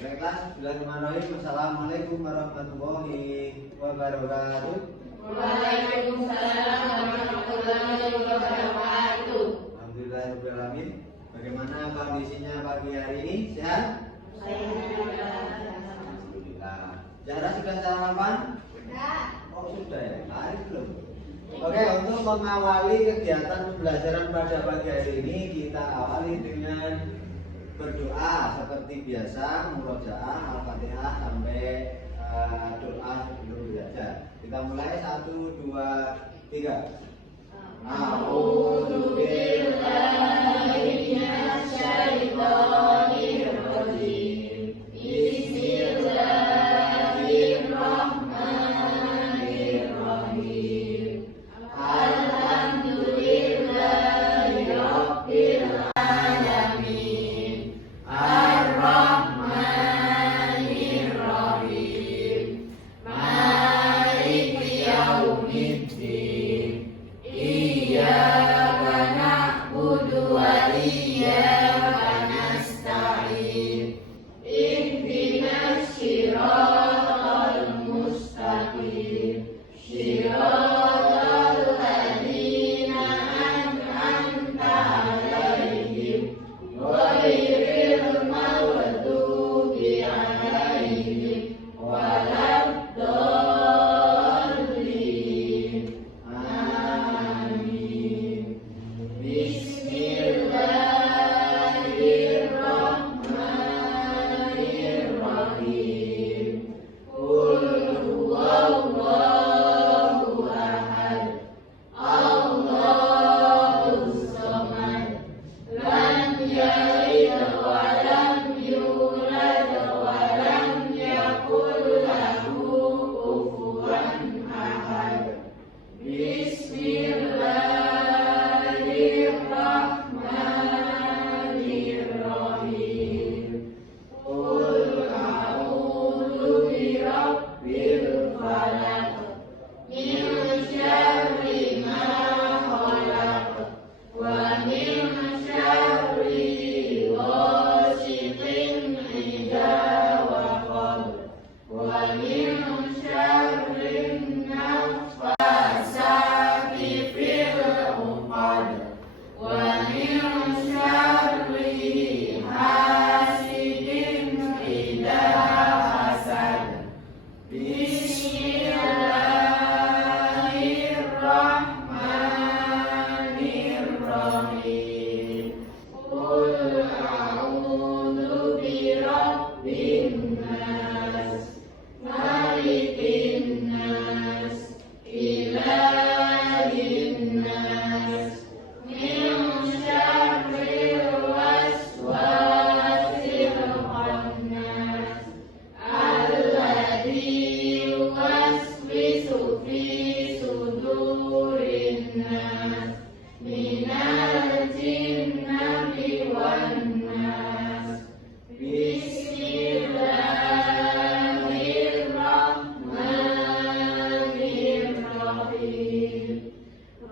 Baiklah, bismillahirrahmanirrahim. Assalamualaikum warahmatullahi wabarakatuh. Waalaikumsalam warahmatullahi wabarakatuh. Alhamdulillahirrahmanirrahim. Bagaimana kondisinya pagi hari ini? Sehat? Alhamdulillah. Zahra sudah sarapan? Sudah. Oh sudah ya, hari belum. Oke, untuk mengawali kegiatan pembelajaran pada pagi hari ini, kita awali dengan berdoa seperti biasa, murojaah, al-fatihah sampai doa sebelum belajar. Kita mulai 1, 2, 3. A'udzu billahi minasyaitonir rajim. Bismillahirrahmanirrahim. Alhamdulillahirabbil alamin. Ar-Rahmanir Rahim. Maliki yaumiddin. Iyyaka na'budu wa iyyaka nasta'in. Ihdinas shiratal mustaqim. Shiratal ladzina an'amta 'alaihim ghairil maghdubi 'alaihim waladdallin. Amin. Bismillahirrahmanirrahim. Qul huwallahu ahad. Allahus samad. Lam yalid wa lam yulad wa lam yakul lahu kufuwan ahad. Bismillahirrahmanirrahim. Qul a'udzu birabbil falaq. Min syarri ma khalaq. Wa min syarri ghasiqin idza waqab. Wa min syarri naffasati fil 'uqad. Wa min syarri hasidin idza hasad. Bismillahirrahmanirrahim. Qul a'udzu birabbin nas, malikin nas, ilahin nas, min syarril waswasil khannas, alladzi yuwaswisu fi sudurin nas, minal jinnati wan nas. Bismillahirrahmanirrahim.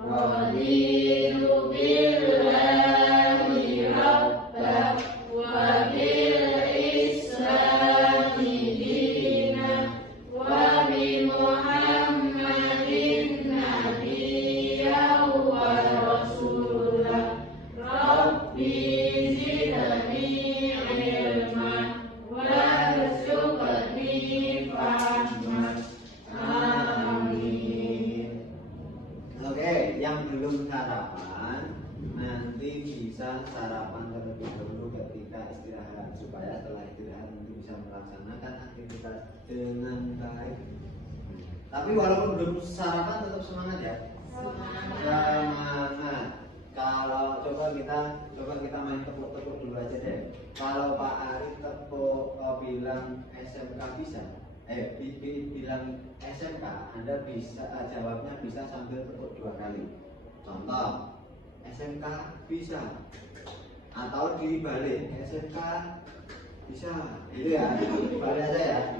Raditu billahi rabbah wa bil islami dinah wa bi Muhammadin nabiyyan wa rasulah. Rabbi zidni ilman warzuqni fahman. Amin. Oke, yang belum sarapan nanti bisa sarapan terlebih dahulu ketika istirahat supaya setelah istirahat nanti bisa melaksanakan aktivitas dengan baik. Tapi walaupun belum sarapan tetap semangat ya. Semangat. Kalau coba kita main tepuk-tepuk dulu aja deh. Kalau Pak Arif tepuk bilang SMK bisa, bilang SMK, Anda bisa jawabnya bisa sambil tepuk 2 kali. Contoh, SMK bisa, atau dibalik SMK bisa, gitu ya. Balik aja ya.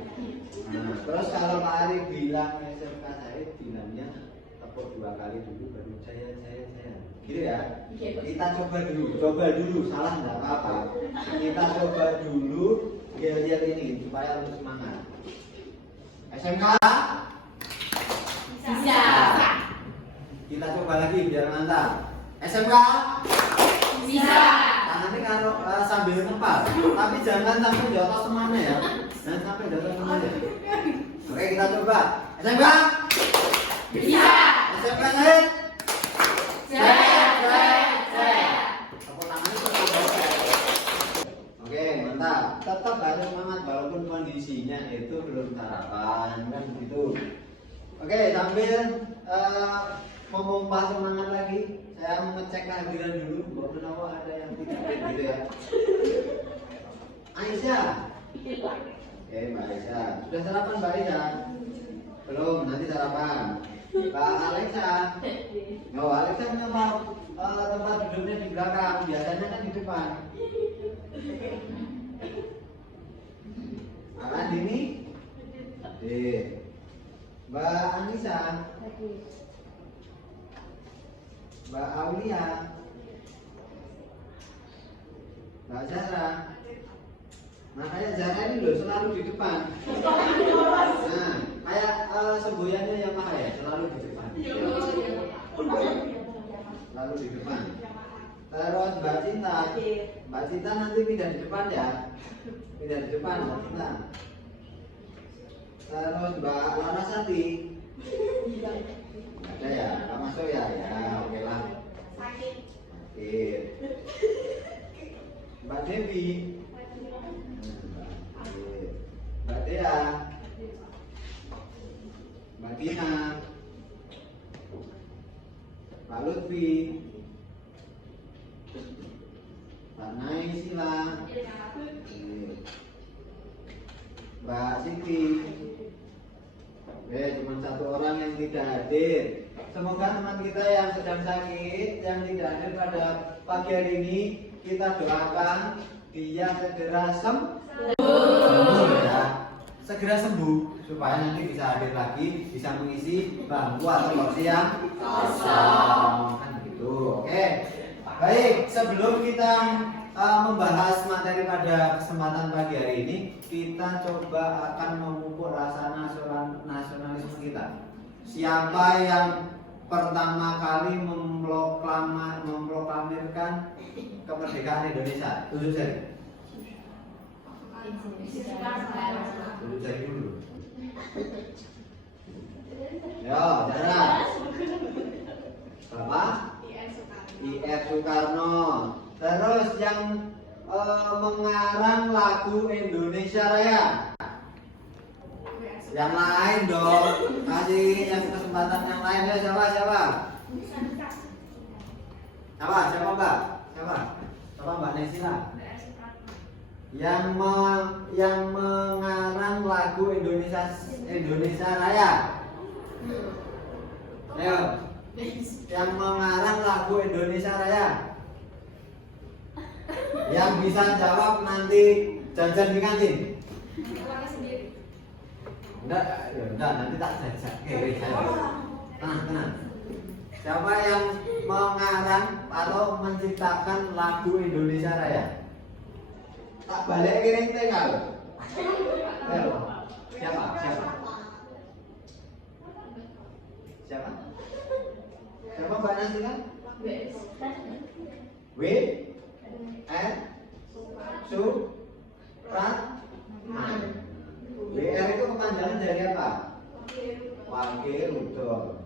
Nah, terus kalau Pak Arif bilang SMK saya bilangnya tepuk 2 kali dulu baru saya. Gitu ya. Kita coba dulu, salah nggak apa-apa. Kita coba dulu yel-yel ini supaya lebih semangat. SMK. Bisa. Kita coba lagi biar mantap. SMK. Bisa. Tangannya kalau sambil ngepas, tapi jangan sampai jatuh semuanya ya. Jangan sampai jatuh semuanya. Oke, kita coba. SMK. Bisa. SMK saya. Saya. Tepuk tangan itu sampai. Oke, mantap. Tetap harus semangat walaupun kondisinya itu belum sarapan kan gitu. Oke, sambil memompa semangat lagi, saya mengecek kehadiran dulu. Bahwa kenapa ada yang tidak gitu ya. Aisyah. Oke, Mbak Aisyah. Sudah sarapan Mbak Aisyah? Belum, nanti sarapan. Mbak Alexa. Oh, Alexa kenapa tempat duduknya di belakang? Biasanya kan di depan. Akan ini? Mbak Anissa. Mbak Aulia. Mbak Zara. Nah, kayak Zara ini loh selalu di depan. Nah, kayak semboyannya yang mana ya, selalu di depan. Selalu di depan. Terus Mbak Cinta. Mbak Cinta nanti pindah di depan ya. Pindah di depan Mbak Cinta. Terus Mbak Larasati. Ada ya, Pak masuk ya, ya oke lah. Sakit. Mbak Devi. Mbak Dea. Mbak Dina. Pak Lutfi. Mbak Naisila. Mbak Siti. Cuma satu orang yang tidak hadir. Semoga teman kita yang sedang sakit, yang tidak hadir pada pagi hari ini, kita doakan dia segera sembuh ya. Segera sembuh supaya nanti bisa hadir lagi, bisa mengisi bangku atau kursi yang kosong. Kan begitu. Oke. Baik, sebelum kita membahas materi pada kesempatan pagi hari ini, kita coba akan memupuk rasa nasionalisme kita. Siapa yang pertama kali memproklamirkan kemerdekaan Indonesia? Tunjuk jari. Tunjuk jari dulu. Yo, Dara. Bapak? I.R. Soekarno. Terus yang mengarang lagu Indonesia Raya. Yang lain dong. Kasih yang kesempatan yang lain ya, siapa? Siapa Mbak? Siapa Mbak Nesila? Yang mengarang lagu Indonesia Raya. Ayo. Yang mengarang lagu Indonesia Raya. Yang bisa jawab nanti jajan di kantin. Enggak, nanti tak jajak. Tenang. Siapa yang mengarang atau menciptakan lagu Indonesia Raya? Tak balik kirim tinggal. Ayo. Siapa? Siapa Mbak Nasila? W R Supratman. WR itu kepanjangan dari apa? Wakil Rudolf.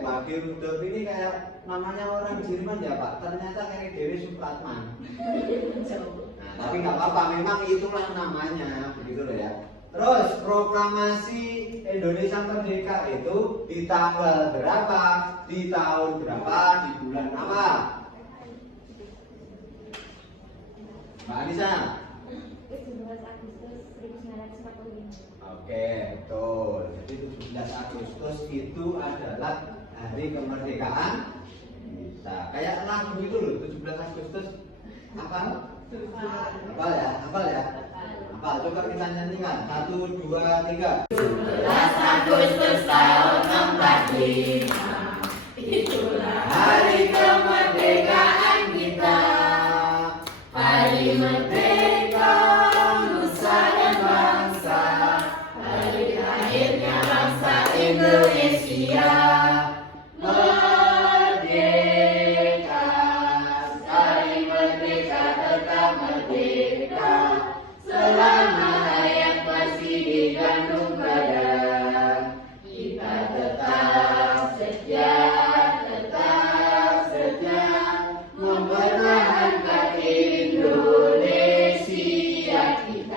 Wakil Rudolf ini kayak namanya orang Jerman ya Pak. Ternyata kayak Dewi Supratman. Nah, tapi nggak apa-apa, memang itulah namanya, begitu loh ya. Terus proklamasi Indonesia Merdeka itu di tanggal berapa? Di tahun berapa? Di bulan apa? Mbak Anissa? 17 Agustus 1945. Oke, betul. Jadi 17 Agustus itu adalah hari kemerdekaan kita. Kayak lagu itu loh, 17 Agustus apa? Hafal ya? Hafal, coba kita nyanyikan. 1, 2, 3. 17 Agustus tahun 45. Itulah hari kemerdekaan kita. Hari merdeka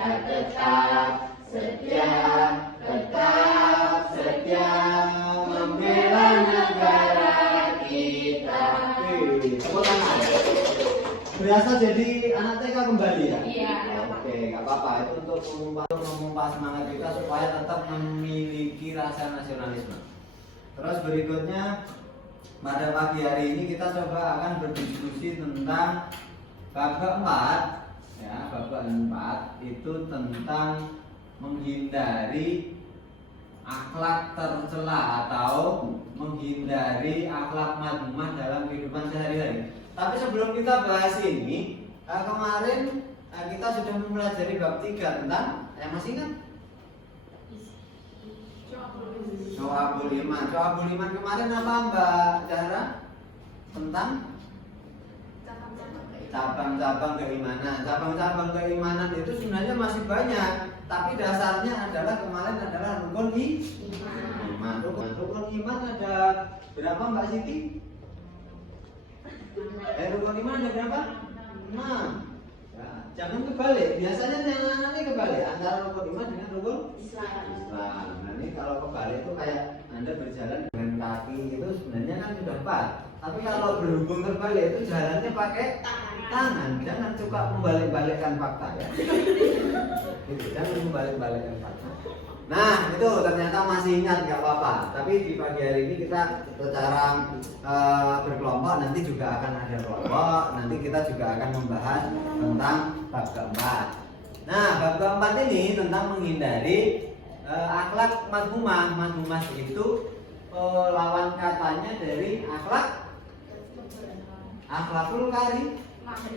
kita tetap setia membela negara kita. Tepuk tangan. Berasa jadi anak TK kembali ya? Iya. Oke, nggak apa-apa. Itu untuk memompa semangat kita supaya tetap memiliki rasa nasionalisme. Terus berikutnya pada pagi hari ini kita coba akan berdiskusi tentang bab keempat. Ya, bab keempat itu tentang menghindari akhlak tercela atau menghindari akhlak madmumah dalam kehidupan sehari-hari. Tapi sebelum kita bahas ini, kemarin kita sudah mempelajari bab 3 tentang yang masih ingat? Syu'abul Iman. Syu'abul Iman kemarin apa Mbak Zahra? Tentang cabang-cabang keimanan. Cabang-cabang keimanan itu sebenarnya masih banyak, tapi dasarnya adalah kemarin adalah rukun iman. Rukun iman ada berapa Mbak Siti? Rukun iman ada berapa? 6. Ya, jangan kebalik. Biasanya yang nanti kebalik antara rukun iman dengan rukun Islam. Nah, ini kalau kebalik itu kayak Anda berjalan dengan kaki itu sebenarnya kan sudah pas. Tapi kalau berhubung terbalik itu jalannya pakai tangan. Jangan suka membalik-balikkan fakta ya. Gitu, jangan membalik-balikkan fakta. Nah, itu ternyata masih ingat nggak apa-apa. Tapi di pagi hari ini kita secara berkelompok, nanti juga akan ada kelompok. Nanti kita juga akan membahas tentang bab keempat. Nah, bab keempat ini tentang menghindari akhlak madmumah. Madmumah itu lawan katanya dari akhlakul karimah.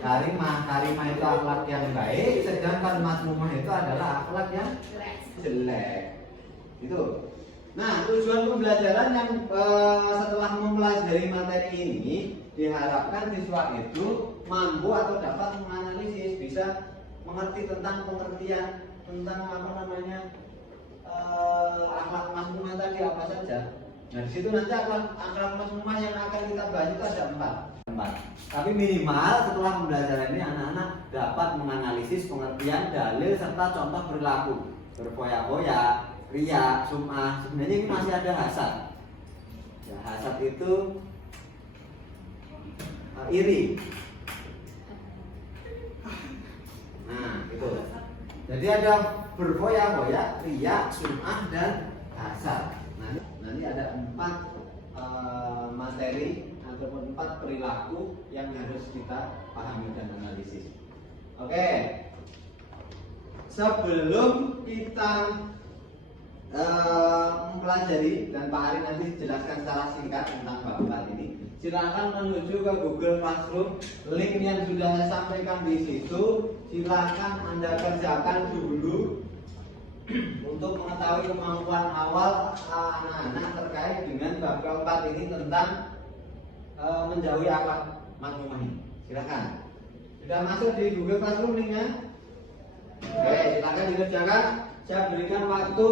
Karimah itu akhlak yang baik, sedangkan madmumah itu adalah akhlak yang jelek. Itu. Nah, tujuan pembelajaran yang setelah mempelajari materi ini diharapkan siswa itu mampu atau dapat menganalisis, bisa mengerti tentang pengertian tentang akhlak madmumah tadi apa saja. Nah, di situ nanti akhlak madmumah yang akan kita bahas itu ada 4. Tapi minimal setelah pembelajaran ini anak-anak dapat menganalisis pengertian dalil serta contoh perilaku, berfoya-foya, riya, sum'ah. Sebenarnya ini masih ada hasad. Ya, hasad itu iri. Nah, itu. Jadi ada berfoya-foya, riya, sum'ah dan hasad. Nanti ada 4 materi ataupun 4 perilaku yang harus kita pahami dan analisis. Oke. Sebelum kita mempelajari dan Pak Ari nanti jelaskan secara singkat tentang bab 4 ini, silakan menuju ke Google Classroom. Link yang sudah saya sampaikan di situ, silakan Anda kerjakan dulu untuk mengetahui kemampuan awal anak-anak terkait dengan bab keempat ini tentang menjauhi akhlak madmumah ini. Silakan. Sudah masuk di Google Classroom linknya? Oke, silakan dikerjakan. Saya berikan waktu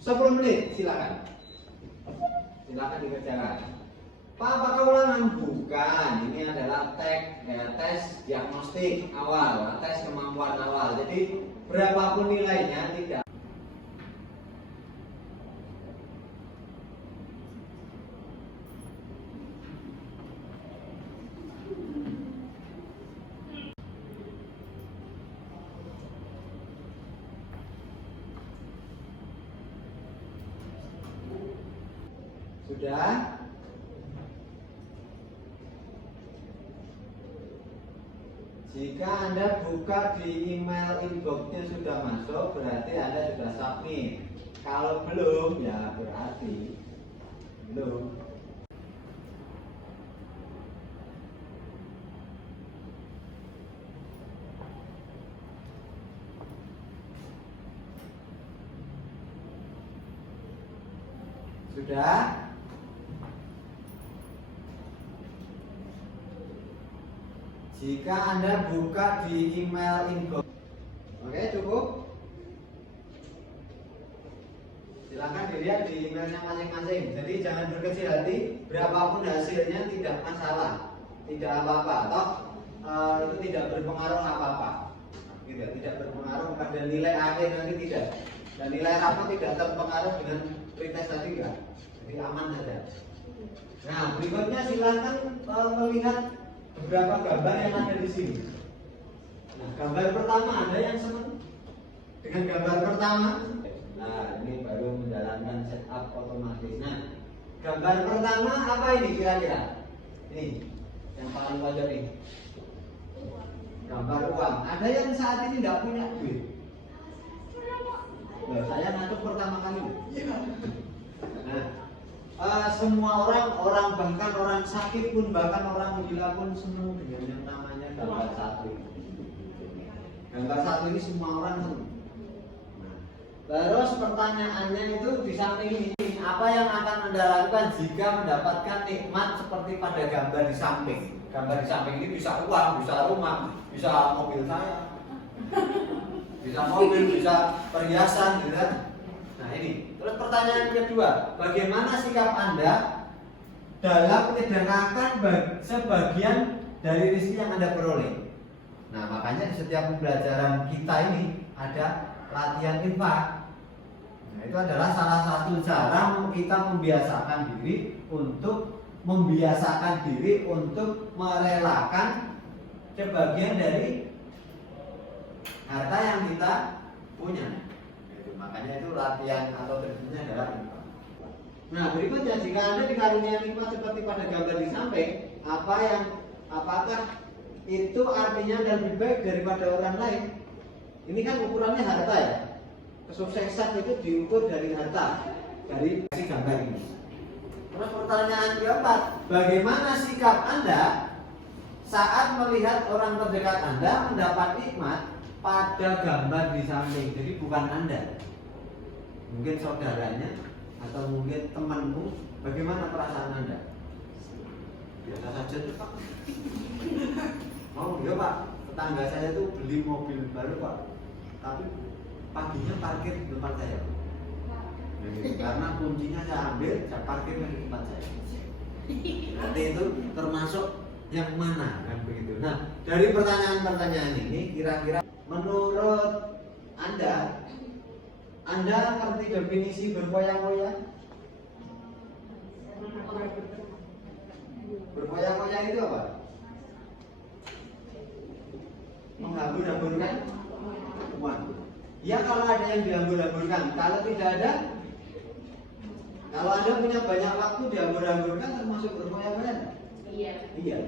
10 menit, silakan. Silakan dikerjakan. Pak, apakah ulangan? Bukan. Ini adalah tes diagnostik awal, tes kemampuan awal. Jadi berapapun nilainya tidak. Sudah? Jika Anda buka di email inboxnya sudah masuk, berarti Anda sudah submit. Kalau belum, ya berarti belum. Sudah? Jika Anda buka di email inbox, oke, cukup. Silakan dilihat di emailnya masing-masing. Jadi jangan berkecil hati, berapapun hasilnya tidak masalah, tidak apa-apa, atau itu tidak berpengaruh apa-apa, gitu, tidak berpengaruh. berpengaruh pada nilai akhir nanti tidak. Dan nilai rapot tidak terpengaruh dengan pretest tadi enggak. Jadi aman saja. Nah, berikutnya silakan melihat beberapa gambar yang ada di sini. Nah, gambar pertama ada yang senang dengan gambar pertama. Nah, ini baru menjalankan setup otomatis. Nah, gambar pertama apa ini kira-kira? Ini yang paling pojok ini. Gambar uang. Ada yang saat ini tidak punya duit. Nah, saya ngatur pertama kali. Nah, semua orang bahkan orang sakit pun, bahkan orang gila pun senang dengan yang namanya gambar satu. Gambar satu ini semua orang senang. Terus pertanyaannya itu di samping ini, apa yang akan Anda lakukan jika mendapatkan nikmat seperti pada gambar di samping? Gambar di samping ini bisa uang, bisa rumah, bisa mobil saya, bisa mobil, bisa perhiasan, gitu kan? Nah ini. Terus pertanyaan kedua, bagaimana sikap Anda dalam menyederhanakan sebagian dari rezeki yang Anda peroleh? Nah makanya di setiap pembelajaran kita ini ada latihan infak. Nah, itu adalah salah satu cara kita membiasakan diri untuk merelakan sebagian dari harta yang kita punya. Makanya itu latihan atau prinsipnya adalah infak. Nah, berikutnya jika Anda dikaruniai nikmat seperti pada gambar di samping, apakah itu artinya Anda lebih baik daripada orang lain? Ini kan ukurannya harta ya. Kesuksesan itu diukur dari harta, dari gambar ini. Terus pertanyaan keempat, bagaimana sikap Anda saat melihat orang terdekat Anda mendapat nikmat pada gambar di samping? Jadi bukan Anda, mungkin saudaranya atau mungkin temanmu. Bagaimana perasaan Anda? Biasa saja tuh Pak. Mau ya Pak, tetangga saya tuh beli mobil baru Pak, tapi paginya parkir di tempat saya. Karena kuncinya saya ambil, saya parkir di tempat saya. Nanti itu termasuk yang mana kan begitu. Nah, dari pertanyaan-pertanyaan ini kira-kira menurut Anda ngerti definisi berfoya-foya? Berfoya-foya itu apa? Menghambur-hamburkan uang. Ya kalau ada yang dihambur-hamburkan, kalau tidak ada, kalau Anda punya banyak waktu dihambur-hamburkan termasuk berfoya-foya? Iya.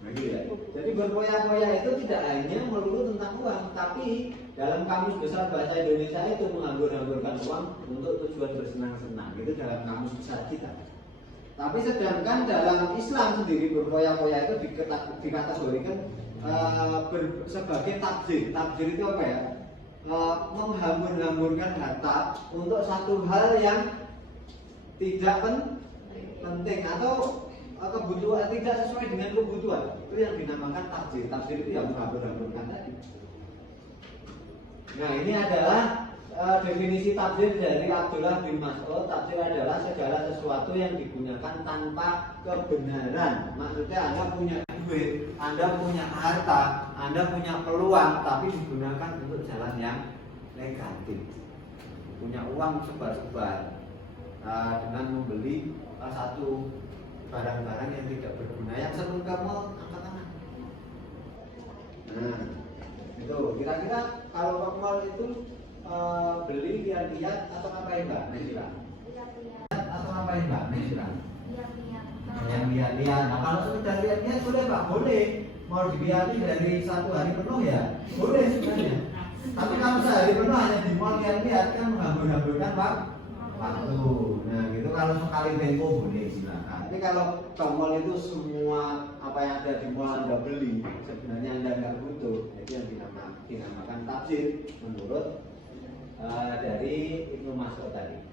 Nah, gitu ya. Jadi berfoya-foya itu tidak hanya melulu tentang uang, tapi dalam kamus besar bahasa Indonesia itu menghambur-hamburkan uang untuk tujuan bersenang-senang. Itu dalam kamus besar kita. Tapi sedangkan dalam Islam sendiri berfoya-foya itu dikategorikan sebagai tabdzir. Tabdzir itu apa ya? Menghambur-hamburkan harta untuk satu hal yang tidak penting atau kebutuhan, tidak sesuai dengan kebutuhan. Itu yang dinamakan tabdzir. Tabdzir itu yang menghambur-hamburkan tadi. Nah ini adalah definisi tabdzir dari Abdullah bin Mas'ud. Tabdzir adalah segala sesuatu yang digunakan tanpa kebenaran. Maksudnya Anda punya duit, Anda punya harta, Anda punya peluang, tapi digunakan untuk jalan yang negatif. Punya uang sebar-sebar dengan membeli satu barang-barang yang tidak berguna. Yang sebelum kamu angkat tangan. Nah, itu kira-kira kalau ke mall itu beli lihat-lihat atau ngapain Mbak Nesila? Lihat atau ngapain Mbak Nesila? Yang lihat-lihat. Nah kalau sudah lihat-lihat boleh Pak, boleh. Mau dilihat dari satu hari penuh ya boleh sebenarnya. Tapi kalau sehari penuh hanya di mall lihat-lihat kan menghambur-hamburkan Pak waktu. Nah gitu kalau sekali tempo boleh silakan. Tapi kalau ke mall itu semua apa yang ada di mall Anda beli, sebenarnya Anda nggak butuh. Itu yang dinamakan tafsir menurut dari Ibnu Mas'ud tadi.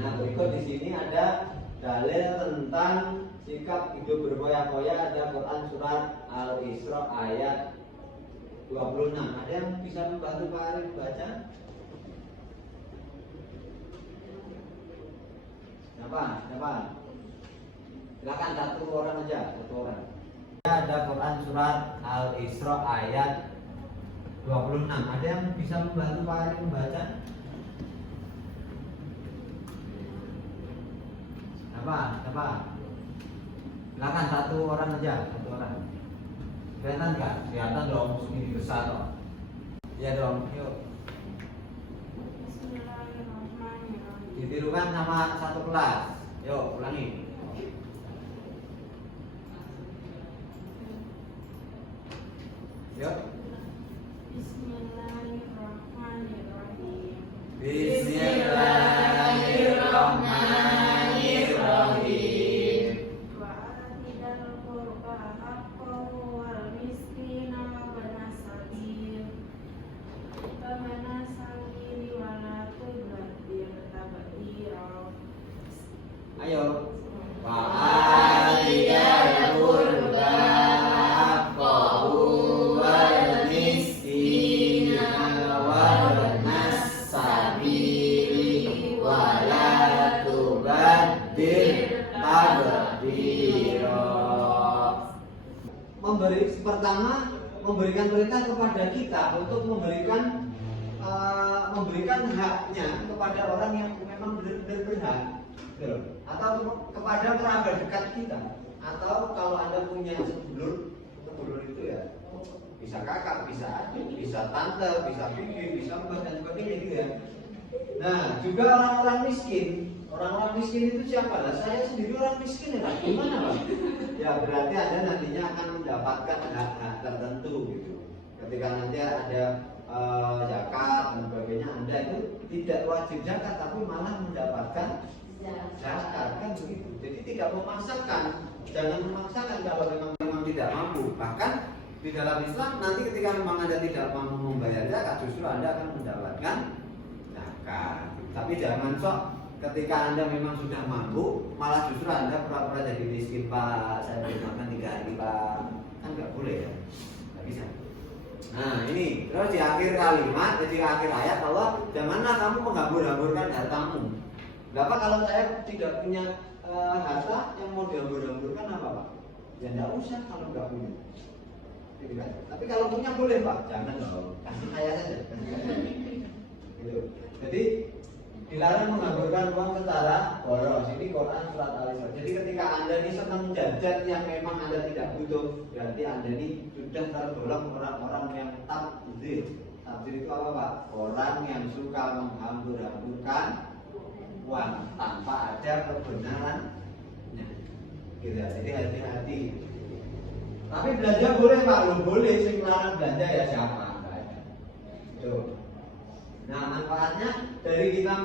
Nah berikut di sini ada dalil tentang sikap hidup berfoya-foya. Ada Quran surat Al-Isra ayat 26. Ada yang bisa membantu Pak Arif baca? Siapa? Silakan satu orang aja, satu orang. Ada Quran surat Al-Isra ayat 26. Ada yang bisa membantu Pak Ari membaca? Siapa? Silakan satu orang aja, satu orang. Kelihatan nggak? Kelihatan dong, segini besar dong. Iya dong, yuk. Bismillahirrahmanirrahim. Ditirukan sama satu kelas. Yuk, ulangi. Yuk. Bismillahirrahmanirrahim. Bismillahirrahmanirrahim. Wa atidal qurba haqqahu wal miskina wa sabil. Wa sabil wa la tubadir tabdira. Ayo. Wa atidal qurba haqqahu wal miskina wal sabili wa la tubaddir tabdira. Memberikan perintah kepada kita untuk memberikan haknya kepada orang yang memang benar-benar berhak, gitu. Atau kepada kerabat dekat kita, atau kalau Anda punya sedulur itu ya bisa kakak, bisa adik, bisa tante, bisa bibi, bisa mbak dan sebagainya gitu ya. Nah, juga orang-orang miskin. Orang-orang miskin itu siapa? Lah saya sendiri orang miskin ya, gimana Pak? Ya berarti Anda nantinya akan mendapatkan hak-hak tertentu gitu. Ketika nanti ada zakat dan sebagainya, Anda itu tidak wajib zakat tapi malah mendapatkan zakat kan begitu. Jadi tidak memaksakan, jangan memaksakan kalau memang tidak mampu. Bahkan di dalam Islam nanti ketika memang Anda tidak mampu membayar zakat, justru Anda akan mendapatkan zakat. Tapi jangan sok ketika Anda memang sudah mampu, malah justru Anda pura-pura jadi miskin, Pak. Saya beri makan 3 hari, Pak. Kan nggak boleh ya, nggak bisa. Nah ini, terus di akhir kalimat, di akhir ayat Allah, janganlah kamu menghambur-hamburkan hartamu. Bapak kalau saya tidak punya harta yang mau dihambur-hamburkan apa Pak? Ya nggak usah kalau nggak punya. Gitu kan? Tapi kalau punya boleh Pak, jangan dong, kasih saya saja. Gitu. Jadi dilarang menghamburkan uang secara boros. Ini Quran surat Al-Isra. Jadi ketika Anda ini senang jajan yang memang Anda tidak butuh, berarti Anda ini sudah tergolong orang-orang yang tabdzir. Tabdzir itu apa Pak? Orang yang suka menghambur-hamburkan uang tanpa ada kebenarannya. Gitu. Jadi hati-hati. Tapi belanja boleh Pak, lo boleh. Sing larang belanja ya siapa? Enggak ada. Tuh. Nah manfaatnya dari kita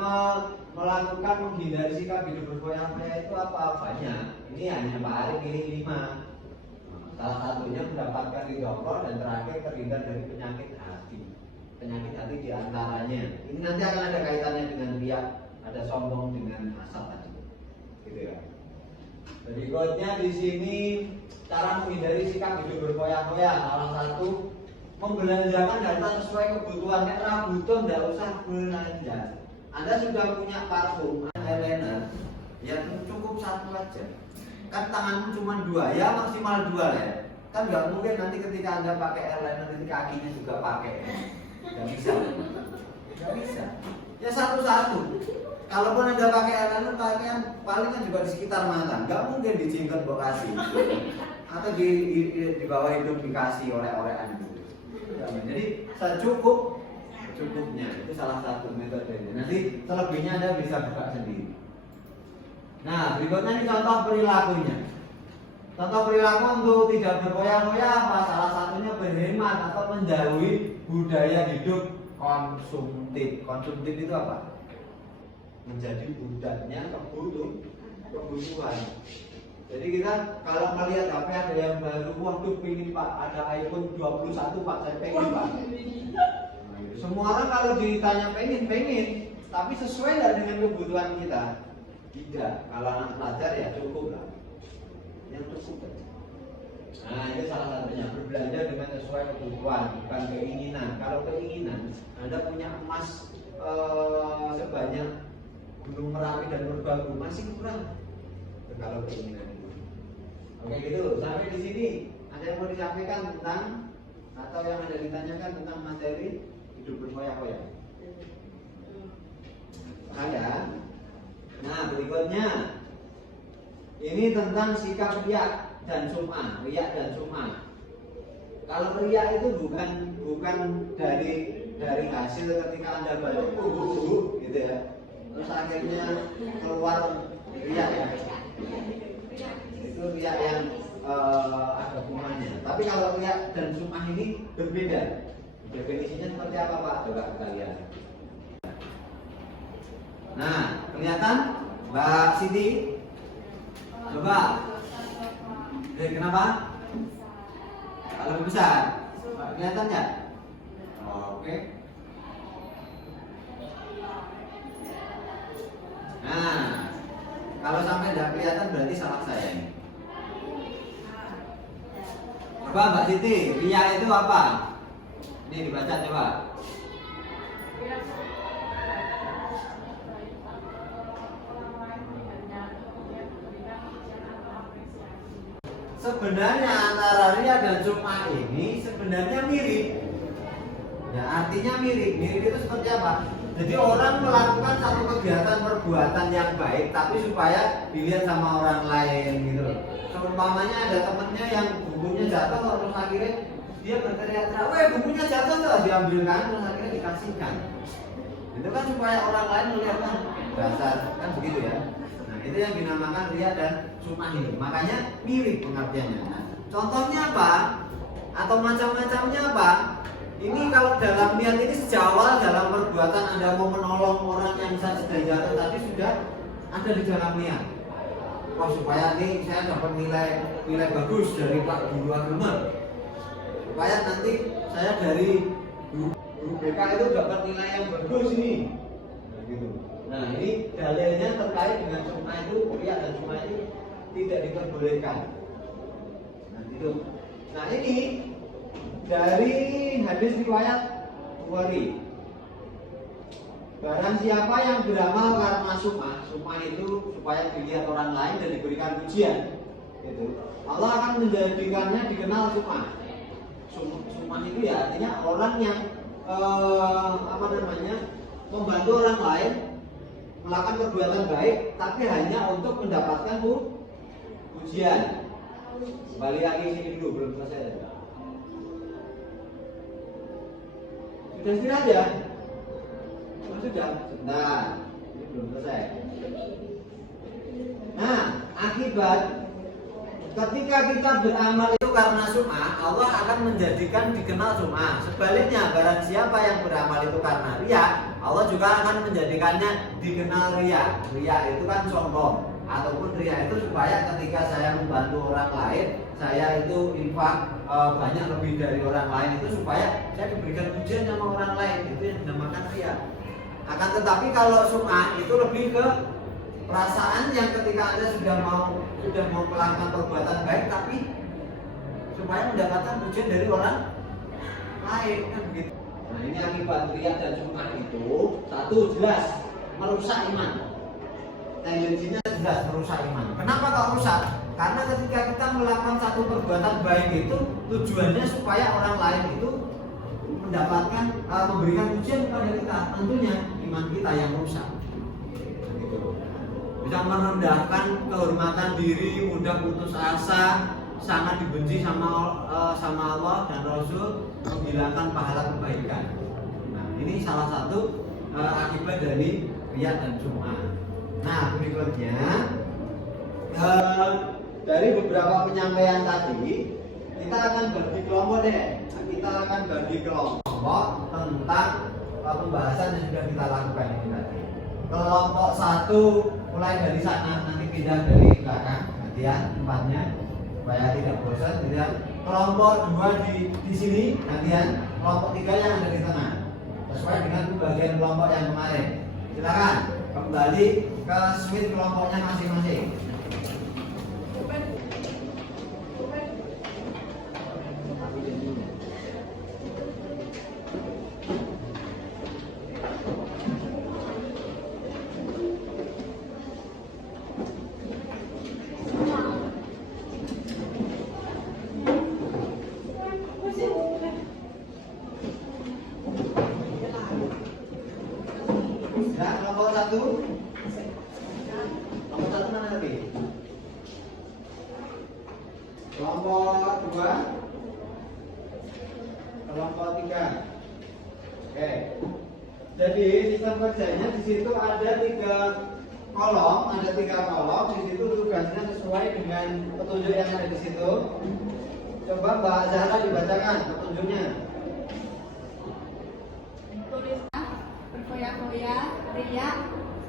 melakukan menghindari sikap hidup berfoya-foya itu apa? Banyak. Ini hanya Pak Ari pilih 5. Salah satunya mendapatkan ridho Allah dan terakhir terhindar dari penyakit hati. Penyakit hati diantaranya. Ini nanti akan ada kaitannya dengan riya, ada sombong dengan hasad tadi. Gitu ya. Berikutnya di sini cara menghindari sikap hidup berfoya-foya. Salah satu membelanjakan harta sesuai kebutuhan. Nek ra butuh ndak usah belanja. Anda sudah punya parfum, eyeliner, ya cukup 1 aja. Kan tanganmu cuma 2, ya maksimal 2 ya. Kan nggak mungkin nanti ketika Anda pakai eyeliner nanti kakinya juga pakai. Nggak bisa. Nggak bisa. Ya 1-1. Kalaupun Anda pakai eyeliner, pakaian paling kan juga di sekitar mata. Nggak mungkin dijingkat bekasi. Atau di bawah hidung dikasih oleh-olehan. Jadi secukupnya itu salah satu metodenya. Nanti selebihnya Anda bisa buka sendiri. Nah berikutnya ini contoh perilakunya. Contoh perilaku untuk tidak berfoya-foya apa? Salah satunya berhemat atau menjauhi budaya hidup konsumtif. Konsumtif itu apa? Menjadi budaknya kebutuhan. Jadi kita kalau melihat HP ada yang baru, waduh pingin Pak, ada iPhone 21 Pak, saya pengen Pak. Semua orang kalau ditanya pengen, tapi sesuai nggak dengan kebutuhan kita? Tidak. Kalau anak pelajar ya cukup lah, yang cukup. Nah itu salah satunya, berbelanja dengan sesuai kebutuhan, bukan keinginan. Kalau keinginan, Anda punya emas sebanyak Gunung Merapi dan Merbabu masih kurang. Kalau keinginan. Oke gitu, sampai di sini ada yang mau disampaikan tentang Atau yang Anda ditanyakan tentang materi hidup berfoya-foya? Ada. Nah, berikutnya ini tentang sikap riya dan sum'ah. Riya dan sum'ah. Kalau riya itu bukan dari hasil ketika Anda baca gitu ya. Terus akhirnya keluar riya ya. Itu riya yang ada hubungannya. Tapi kalau riya dan sum'ah ini berbeda. Definisinya seperti apa Pak? Coba kita lihat. Nah, kelihatan Mbak Siti? Coba. Kenapa? Kalau lebih besar, kelihatan nggak? Oke. Nah, kalau sampai tidak kelihatan berarti salah saya ini. Coba Mbak Siti, riya itu apa? Ini dibaca coba. Sebenarnya antara riya dan sum'ah ini sebenarnya mirip. Ya, artinya mirip. Mirip itu seperti apa? Jadi orang melakukan satu kegiatan perbuatan yang baik tapi supaya dilihat sama orang lain gitu loh. Seumpamanya ada temennya yang bukunya jatuh terus akhirnya dia berteriak-teriak, "Weh, bukunya jatuh tuh," diambilkan terus akhirnya dikasihkan. Itu kan supaya orang lain melihat dasar kan begitu ya. Nah, itu yang dinamakan riya dan sum'ah ini. Makanya mirip pengertiannya. Nah, contohnya apa? Atau macam-macamnya apa? Ini kalau dalam niat ini sejak awal dalam perbuatan Anda mau menolong orang yang sedang jatuh tadi sudah ada di dalam niat. Wah, supaya nih saya dapat nilai bagus dari Pak Guru Agama. Supaya nanti saya dari guru BK itu dapat nilai yang bagus ini. Nah, gitu. Nah, ini dalilnya terkait dengan sum'ah itu, riya dan sum'ah itu tidak diperbolehkan. Nah, gitu. Nah, ini dari hadis riwayat Bukhari. Barang siapa yang beramal karena sum'ah itu supaya dilihat orang lain dan diberikan pujian, gitu. Allah akan menjadikannya dikenal sum'ah. Sum'ah itu ya artinya orang yang membantu orang lain melakukan perbuatan baik, tapi hanya untuk mendapatkan pujian. Kembali lagi sini dulu, belum selesai. Sudah istirahat ya? Oh, sudah. Sebentar, ini belum selesai. Nah, akibat ketika kita beramal itu karena sum'ah, Allah akan menjadikan dikenal sum'ah. Sebaliknya, barang siapa yang beramal itu karena riya, Allah juga akan menjadikannya dikenal riya. Riya itu kan sombong, ataupun riya itu supaya ketika saya membantu orang lain, saya itu infak banyak lebih dari orang lain, itu supaya saya diberikan pujian sama orang lain. Itu yang dinamakan riya. Akan tetapi kalau sum'ah itu lebih ke perasaan yang ketika Anda sudah mau melakukan perbuatan baik tapi supaya mendapatkan pujian dari orang lain kan begitu. Nah, ini akibat riya dan sum'ah itu satu jelas merusak iman. Tendensinya jelas merusak iman. Kenapa kok rusak? Karena ketika kita melakukan satu perbuatan baik itu tujuannya supaya orang lain itu mendapatkan memberikan pujian kepada kita. Tentunya iman kita yang rusak. Bisa merendahkan kehormatan diri, mudah putus asa, sangat dibenci sama Allah dan Rasul, menghilangkan pahala kebaikan. Nah, ini salah satu akibat dari riya dan sum'ah. Nah, berikutnya dari beberapa penyampaian tadi kita akan bagi kelompok deh. Kita akan bagi kelompok tentang pembahasan yang sudah kita lakukan ini tadi. Kelompok 1 mulai dari sana, nanti pindah dari belakang gantian tempatnya supaya tidak bosan. Kemudian kelompok 2 di sini gantian, kelompok 3 yang ada di tengah sesuai dengan pembagian kelompok yang kemarin. Silakan kembali ke suite kelompoknya masing-masing. Ya, kelompok 1. Kelompok 1 mana tadi? Kelompok 2. Kelompok 3. Oke. Jadi sistem kerjanya di situ ada 3 kolom, di situ tugasnya sesuai dengan petunjuk yang ada di situ. Coba Mbak Zahra dibacakan petunjuknya. Tulislah bergoyah-goyah, riak,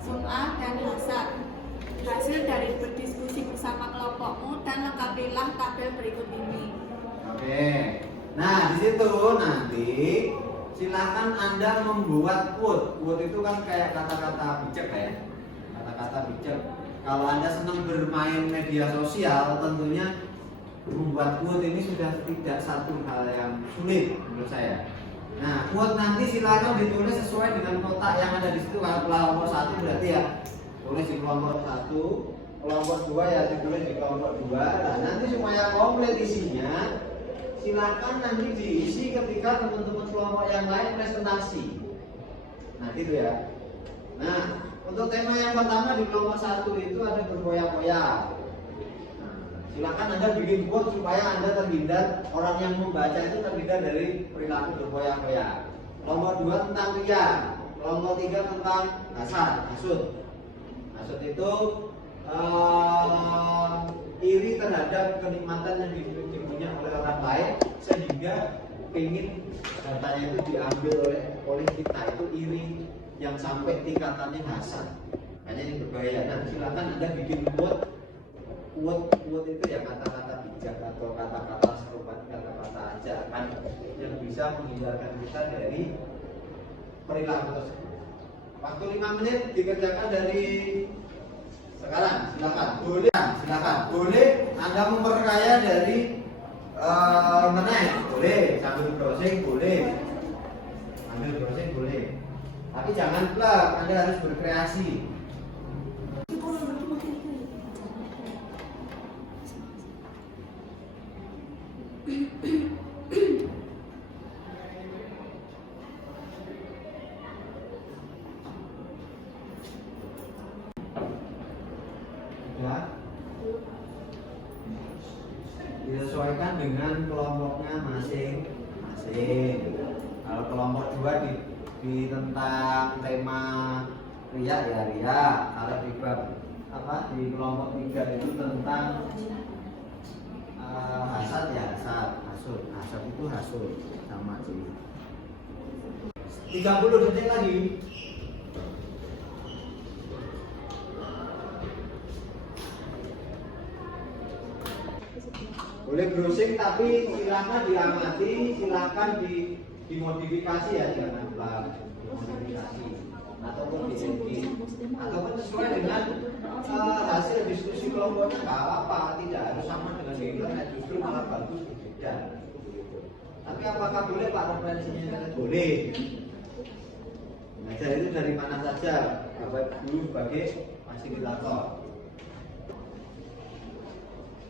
sum'ah, dan hasad. Hasil dari berdiskusi bersama kelompokmu dan lengkapilah tabel berikut ini. Oke. Nah, di situ nanti silakan Anda membuat quote. Quote itu kan kayak kata-kata bijak ya. Kata-kata bijak. Kalau Anda senang bermain media sosial, tentunya membuat quote ini sudah tidak satu hal yang sulit menurut saya. Nah, quote nanti silakan ditulis sesuai dengan kotak yang ada di situ. Kalau kelompok 1 berarti ya tulis di kelompok 1, kelompok 2 ya ditulis di kelompok 2. Nah, nanti supaya komplit isinya, silakan nanti diisi ketika teman-teman kelompok yang lain presentasi. Nah, gitu ya. Nah, untuk tema yang pertama di kelompok 1 itu ada bergoyah-goyah. Nah, silakan Anda bikin quote supaya Anda terhindar, orang yang membaca itu terhindar dari perilaku bergoyah-goyah. Kelompok 2 tentang riya, kelompok 3 tentang hasud. Hasud itu iri terhadap kenikmatan yang dipunya oleh orang lain sehingga ingin hartanya itu diambil oleh kita, itu iri yang sampai tingkatannya hasad. Hanya ini berbahaya. Nah, silakan Anda bikin quote itu ya kata-kata bijak atau kata-kata serupa, kata-kata ajakan yang bisa menghindarkan kita dari perilaku tersebut. Waktu 5 menit dikerjakan dari sekarang, silakan. Boleh Anda memperkaya dari internet, boleh sambil browsing, boleh. Tapi jangan plug, Anda harus berkreasi. Ya. Disesuaikan dengan kelompoknya masing-masing. Kalau kelompok 2 di tentang tema riya ya riya. Kalau di kelompok 3 itu tentang hasad ya hasud. Hasud itu hasud sama sih. 30 detik lagi. Boleh browsing tapi silakan diamati, silakan dimodifikasi ya, jangan dimodifikasi ataupun diedit ataupun sesuai dengan hasil diskusi kelompoknya, nggak apa-apa, tidak harus sama dengan di internet, justru malah bagus berbeda. Tapi apakah boleh Pak referensinya internet? Boleh. Belajar itu dari mana saja, Bapak Guru sebagai fasilitator.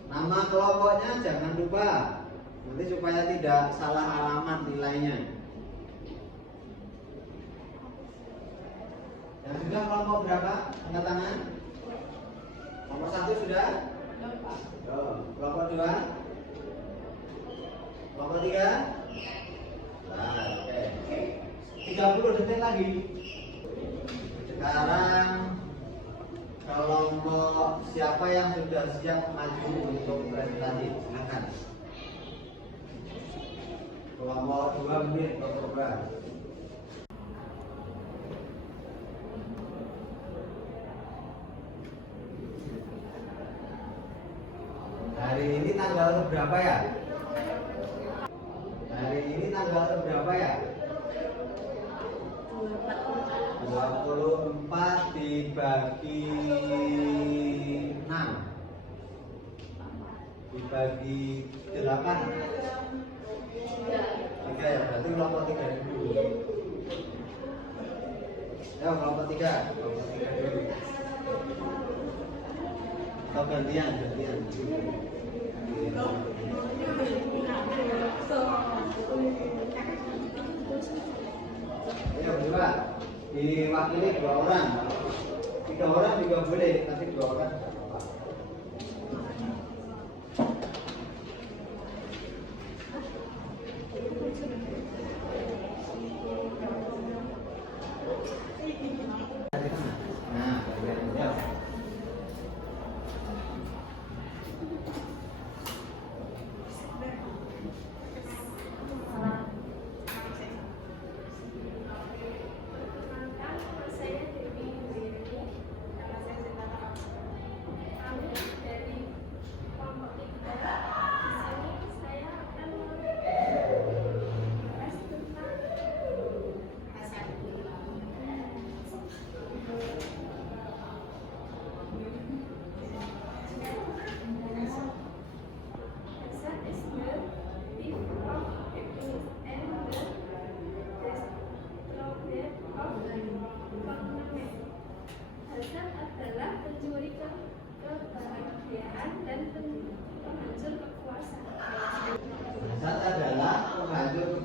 Nama kelompoknya jangan lupa, nanti supaya tidak salah alamat nilainya. Yang sudah kelompok berapa? Angkat tangan. Kelompok 1 sudah? Kelompok 2? Kelompok 3? Nah, oke. 30 detik lagi. Sekarang kelompok siapa yang sudah siap maju untuk presentasi? Silakan. Kelompok 2 menit berubah. Hari ini tanggal berapa ya? Hari ini tanggal berapa ya? 24 dibagi 6 dibagi 8 3 ya, berarti kelompok 3 dulu. Ya, kelompok 3 dulu. Atau gantian. Ayo, berdua. diwakili 2 orang. 3 orang juga boleh, tapi 2 orang. Nah, bagian Saya Dewi Wiri, nama saya Sinta Kami dari kelompok 3. Di sini saya akan membahas tentang Hasad is the thief of happiness and the destroyer of contentment. Hasad adalah pencuri kebahagiaan dan penghancur kekuasaan. Hasad adalah penghancur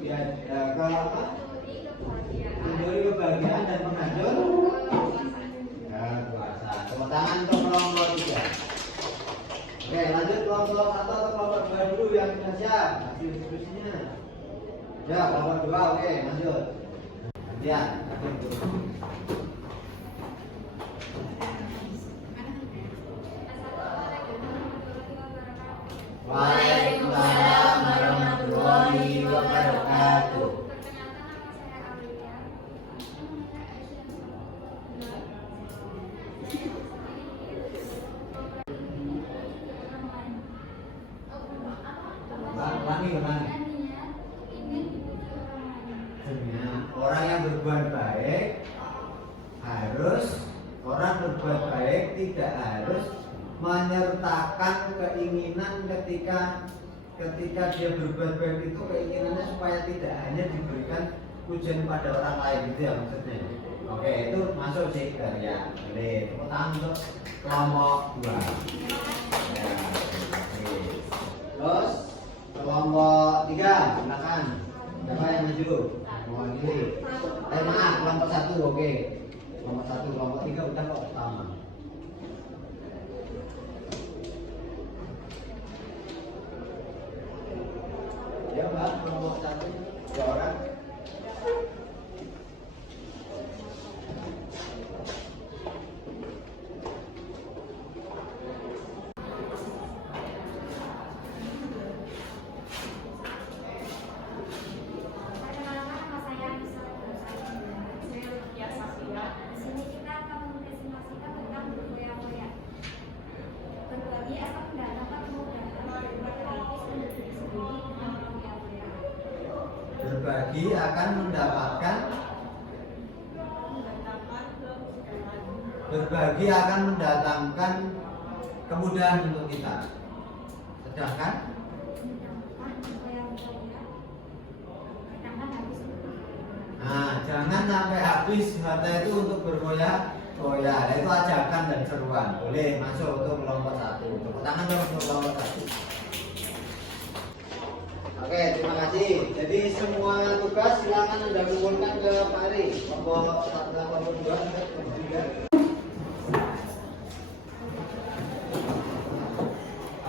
mencuri kebahagiaan dan penghancur kekuasaan. Tepuk tangan untuk kelompok 3. Oke, lanjut kelompok 1 atau kelompok 2 dulu yang sudah siap hasil diskusinya. Ya, kelompok 2, oke, lanjut. Ya, Waalaikumsalam warahmatullahi wabarakatuh. Perkenalkan, nama saya Aulia. Ulangi. Orang yang berbuat baik tidak harus menyertakan keinginan ketika dia berbuat baik itu keinginannya supaya tidak hanya diberikan pujian pada orang lain, gitu ya maksudnya. Oke, itu masuk sih ya. Boleh tepuk tangan untuk kelompok 2. Ya, oke. Terus kelompok 3, silakan. Siapa yang maju? Mewakili. Maaf, kelompok 1, oke. Kelompok 1, kelompok 3 udah kok sama. Ya Mbak, kelompok 1 2 orang. Berbagi akan mendatangkan kemudahan untuk kita. Sedangkan jangan sampai habis harta itu untuk berfoya-foya. Itu ajakan dan seruan. Boleh masuk untuk kelompok 1. Tepuk tangan dong untuk kelompok 1. Oke, terima kasih. Jadi semua tugas silakan Anda kumpulkan ke Pak Ari. Kelompok 1 dan kelompok 2 sampai kelompok 3.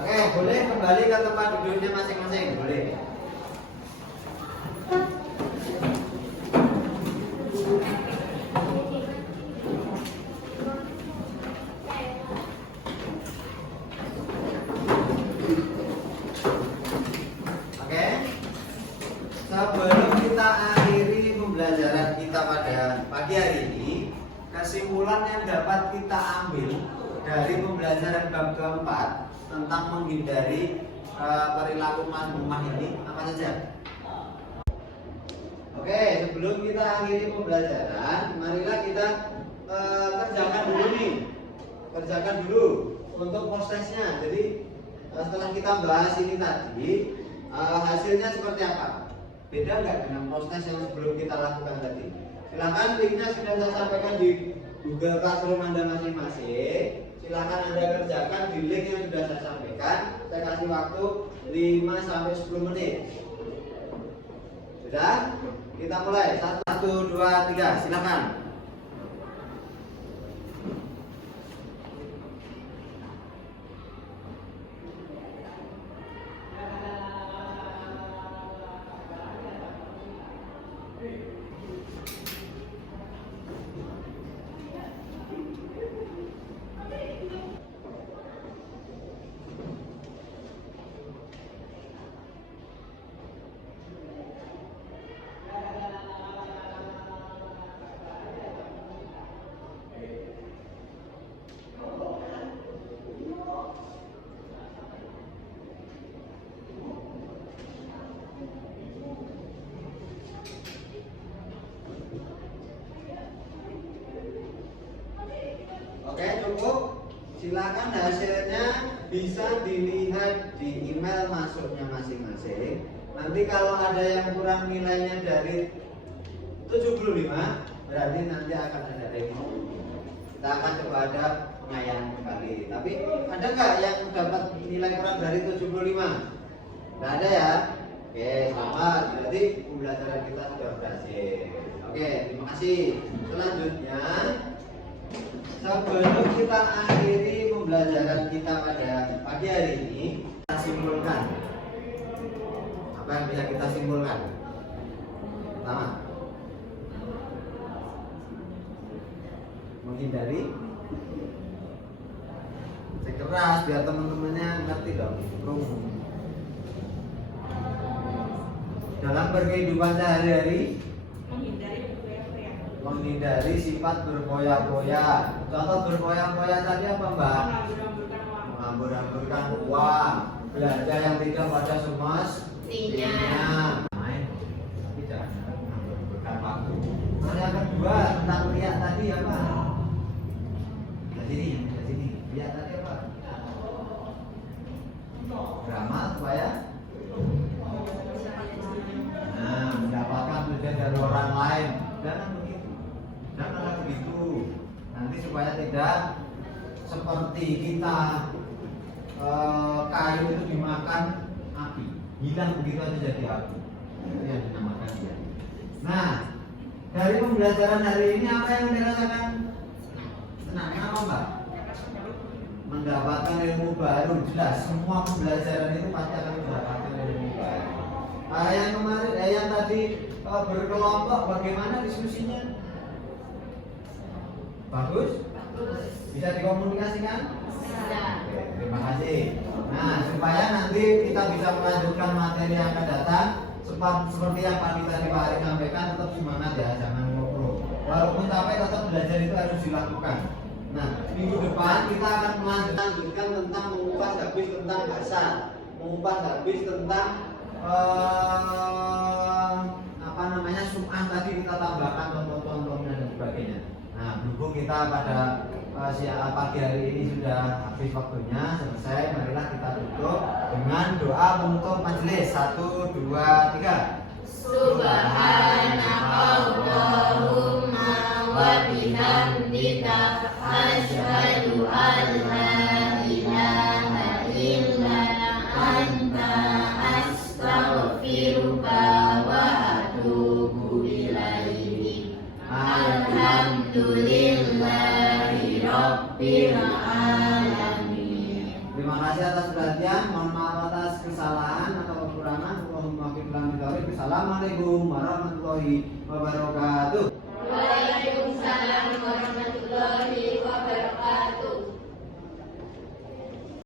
Oke, boleh kembali ke tempat duduknya masing-masing. Boleh. Sebelum kita akhiri pembelajaran kita pada pagi hari ini, kesimpulan yang dapat kita ambil dari pembelajaran bab keempat tentang menghindari perilaku mazmumah ini apa saja? Oke, sebelum kita akhiri pembelajaran, marilah kita kerjakan dulu untuk prosesnya. Jadi setelah kita bahas ini tadi, hasilnya seperti apa? Beda nggak dengan proses yang sebelum kita lakukan tadi? Silahkan, linknya sudah saya sampaikan di Google Classroom Anda masing-masing. Silahkan Anda kerjakan di link yang sudah saya sampaikan. Saya kasih waktu 5-10 menit. Sudah? Kita mulai. 1, 2, 3. Silahkan. silakan hasilnya bisa dilihat di email masuknya masing-masing. Nanti kalau ada yang kurang nilainya dari 75, berarti nanti akan ada review. Kita akan coba ada pengayaan kembali. Tapi ada nggak yang dapat nilai kurang dari 75? Nggak ada ya? Oke, selamat. Berarti pembelajaran kita sudah berhasil. Oke, terima kasih. Selanjutnya, sebelum kita akhiri pembelajaran kita pada pagi hari ini, kita simpulkan. Apa yang bisa kita simpulkan? Pertama, menghindari keras biar teman-temannya ngerti dong. Dalam berkehidupan sehari-hari, menghindari sifat berfoya-foya. Contoh berfoya-foya tadi apa, Mbak? Menghambur-hamburkan uang, belanja yang tidak pada semestinya. Main, tapi jangan menghambur-hamburkan waktu. Nah, yang kedua tentang riak tadi apa? Sini. Riak tadi apa? Beramal supaya mendapatkan pujian dari orang lain. Janganlah begitu. Nanti supaya tidak seperti kita kayu itu dimakan api, hilang begitu aja jadi api. Itu yang dinamakan dia. Nah, dari pembelajaran hari ini apa yang dirasakan? Senang apa, Mbak? Mendapatkan ilmu baru. Jelas semua pembelajaran itu pasti akan mendapatkan ilmu baru. Yang kemarin, yang tadi berkelompok, bagaimana diskusinya? Bagus? Bisa dikomunikasikan? Oke, terima kasih. Nah, supaya nanti kita bisa melanjutkan materi yang akan datang, seperti yang Pak tadi Pak Ari sampaikan, tetap semangat ya, jangan ngobrol. Walaupun capek, tetap belajar itu harus dilakukan. Nah, minggu depan kita akan melanjutkan tentang mengupas habis tentang bahasa, mengupas habis tentang sum'ah tadi kita tambahkan contoh-contohnya dan sebagainya. Nah, berhubung kita pada pagi hari ini sudah habis waktunya, selesai, marilah kita tutup dengan doa penutup majelis. 1, 2, 3. Subhanakallahumma wa bihamdika asyhadu an la ilaha illa anta astaghfiruka wa atubu ilaihi. Alhamdulillahi rabbil alamin. Terima kasih atas perhatian, mohon maaf atas kesalahan atau kekurangan. Assalamualaikum warahmatullahi wabarakatuh.